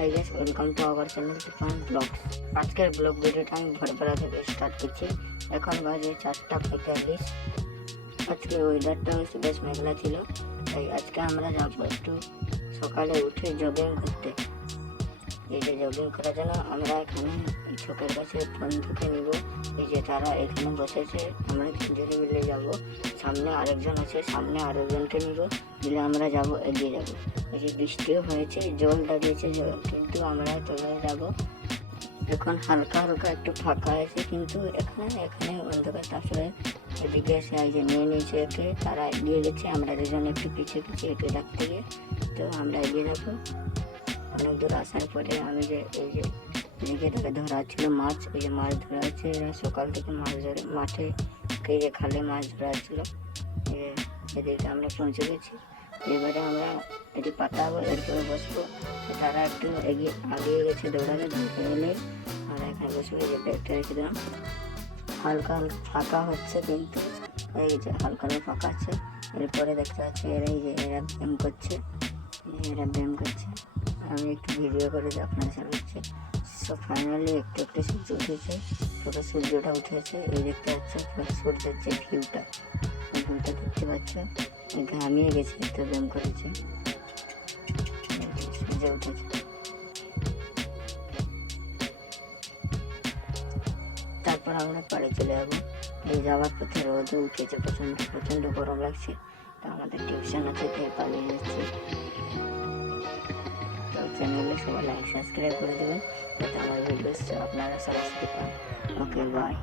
High guys, welcome to our channel Tufan vlogs. আজকের vlog ভিডিওটা আমি ভোরবেলা থেকে স্টার্ট করছি। এখন বাজে 4:45। আজকে ওয়েদারটা বেশ মেঘলা ছিল, তাই আজকে আমরা যাবো একটু সকালে উঠে জগিং করতে। এই যে জগিং করার জন্য আমরা এখানে চোখের কাছে বন্ধুকে নিব। এই যে তারা এখানে বসেছে, আমরা তিনজনে মিলে যাব। সামনে আরেকজন আছে, সামনে আরেকজনকে নিব, মিলে আমরা যাব, এগিয়ে যাব। এই যে বৃষ্টিও হয়েছে, জল দাঁড়িয়েছে, কিন্তু আমরা চলে যাব। এখন হালকা হালকা একটু ফাঁকা আছে, কিন্তু এখানে অন্ধকারটা আসলে এদিকে এসে এই যে নিয়ে নিয়েছে একে, তারা এগিয়ে গেছে, আমরা দুজন একটু পিছিয়ে পিছিয়ে একটু রাখতে গিয়ে, তো আমরা এগিয়ে যাবো। অনেক দূর আসার পরে আমি যে এই যে এদিকে তাকে ধরা ছিল মাছ, এই যে মাছ ধরা আছে, এরা সকাল থেকে মাছ ধরে মাঠে এই যে খালে মাছ ধরা ছিল। এদিকে আমরা পৌঁছে গেছি, এবারে আমরা এটি পাতাবো, এরপরে বসবো। তারা একটু আগিয়ে গেছে, দৌড়াতে দৌড়ে এলে আমরা এখানে বসবো। এই যে ব্যাগটা রেখে দিলাম। হালকা হালকা ফাঁকা হচ্ছে, কিন্তু এই যে হালকা হালকা ফাঁকা আছে। এরপরে দেখতে পাচ্ছি এরা এই যে এরা ব্যায়াম করছে, আমি একটু ভিডিও করে আপনার চালাচ্ছি। সো ফাইনালি একটু একটু সূর্য উঠেছে, তবে সূর্যটা উঠেছে, এই দেখতে পাচ্ছ সূর্যের যে ভিউটা দেখতে পাচ্ছ। ঘামিয়ে গেছে, তো ব্যায়াম করেছে, সূর্য উঠেছে। তারপর আমরা বাড়ি চলে যাবো। এই যাওয়ার পথে রোদও উঠেছে, প্রচণ্ড গরম লাগছে, তো আমাদের টিউশন আছে, তাই পালিয়ে যাচ্ছি। তো চ্যানেলে সবাই লাইক সাবস্ক্রাইব করে দেবেন, যাতে আমার ভিডিওস আপনারা সরাসরি পান। ওকে, বাই।